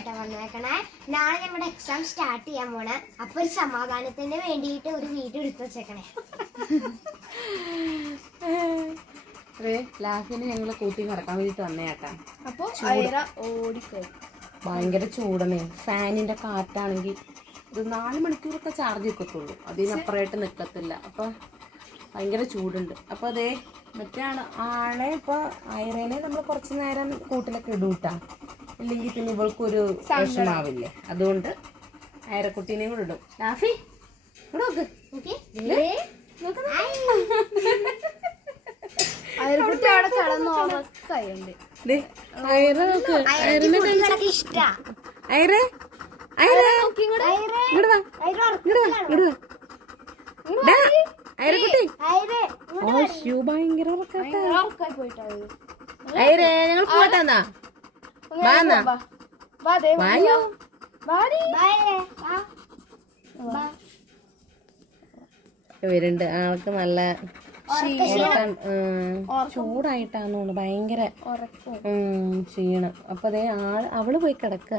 ആയിട്ടാ വന്നേക്കണേ. നാളെ നമ്മുടെ എക്സാം സ്റ്റാർട്ട് ചെയ്യാൻ പോണേ. അപ്പൊ ഒരു സമാധാനത്തിന് വേണ്ടിയിട്ട് ഒരു വീഡിയോ എടുത്തു വെച്ചേക്കണേ. ലാഫിനെ ഞങ്ങള് കൂട്ടി നടക്കാൻ വേണ്ടിട്ട് വന്നേട്ടാ. അപ്പൊ ഓടിക്കോ. ഭയങ്കര ചൂടണേ. ഫാനിന്റെ കാറ്റാണെങ്കിൽ ഒരു 4 മണിക്കൂറൊക്കെ ചാർജ് നിൽക്കത്തുള്ളൂ, അതിനപ്പുറമായിട്ട് നിൽക്കത്തില്ല. അപ്പൊ ഭയങ്കര ചൂടുണ്ട്. അപ്പൊ അതേ മറ്റേ ആളെ ഇപ്പൊ ഐറേനെ നമ്മൾ കുറച്ചു നേരം കൂട്ടിലൊക്കെ ഇടൂട്ടാ, ഇല്ലെങ്കിൽ പിന്നെ ഇവൾക്കൊരു വിഷമാവില്ലേ. അതുകൊണ്ട് ഐറക്കുട്ടീനെയും കൂടെ ഇടും. ലാഫി ഇവിടെ നോക്ക്. ഭയങ്കര ഞങ്ങൾ പോട്ടെന്നാ. ഇവരുണ്ട്. ആൾക്ക് നല്ല ചൂടായിട്ടാന്ന് തോന്നുന്നു, ഭയങ്കര ക്ഷീണം. അപ്പൊ അതേ അവള് പോയി കിടക്കുക.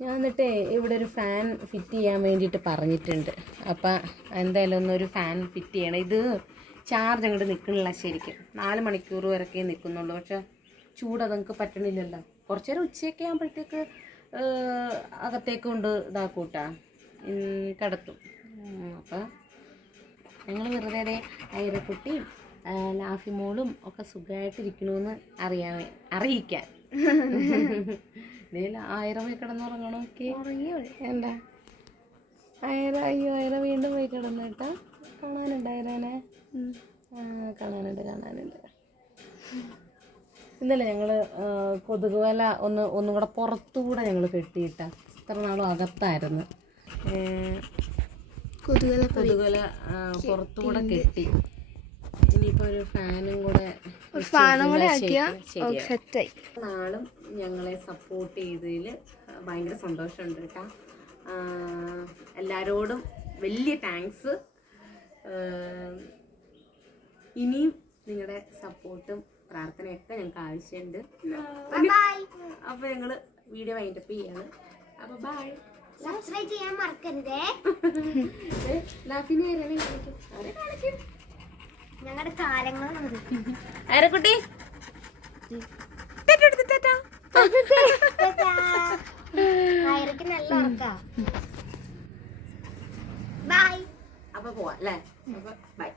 ഞാൻ എന്നിട്ടേ ഇവിടെ ഒരു ഫാൻ ഫിറ്റ് ചെയ്യാൻ വേണ്ടിയിട്ട് പറഞ്ഞിട്ടുണ്ട്. അപ്പം എന്തായാലും ഒന്നൊരു ഫാൻ ഫിറ്റ് ചെയ്യണം. ഇത് ചാർജ് അങ്ങോട്ട് നിൽക്കണില്ല ശരിക്കും. 4 മണിക്കൂർ വരെയൊക്കെ നിൽക്കുന്നുള്ളൂ. പക്ഷെ ചൂട് അതങ്ങൾക്ക് പറ്റണില്ലല്ലോ. കുറച്ച് നേരം ഉച്ചയൊക്കെ ആകുമ്പോഴത്തേക്ക് അകത്തേക്ക് കൊണ്ട് ഇതാക്കൂട്ടാ, കിടത്തും. അപ്പം ഞങ്ങൾ വെറുതെ അതേ ഐറക്കുട്ടിയും ലാഫിമോളും ഒക്കെ സുഖമായിട്ടിരിക്കണമെന്ന് അറിയിക്കാൻ. ആയിരം പോയി കിടന്നുറങ്ങണമൊക്കെ എന്താ അയ്യോ വീണ്ടും പോയി കിടന്നു കേട്ടാ. കാണാനുണ്ട് ഐറേനെ. കാണാനുണ്ട്. ഇന്നലെ ഞങ്ങള് കൊതുക് വല ഒന്നും കൂടെ പുറത്തുകൂടെ ഞങ്ങൾ കെട്ടിയിട്ട. ഇത്ര നാളും അകത്തായിരുന്നു. കൊതുകുവല പുറത്തുകൂടെ കെട്ടി. ഇനിയിപ്പോ ഒരു ഫാനും കൂടെ സെറ്റായി. നാളും ഞങ്ങളെ സപ്പോർട്ട് ചെയ്തതിൽ ഭയങ്കര സന്തോഷമുണ്ട് കേട്ടാ. എല്ലാരോടും വലിയ താങ്ക്സ്. ഇനിയും നിങ്ങളുടെ സപ്പോർട്ടും പ്രാർത്ഥനയൊക്കെ ഞങ്ങൾക്ക് ആവശ്യമുണ്ട്. അപ്പൊ ഞങ്ങള് വീഡിയോ വൈൻഡപ്പ് ചെയ്യാണ്. അപ്പൊ ബൈ. സബ്സ്ക്രൈബ് ചെയ്യാൻ മറക്കരുതേ. ലാഫിനെ ഞങ്ങളുടെ താരങ്ങൾ ഐറക്കുട്ടി നല്ല ഉറക്കാ. ബൈ. അപ്പൊ പോവാ അല്ലേ. ബൈ.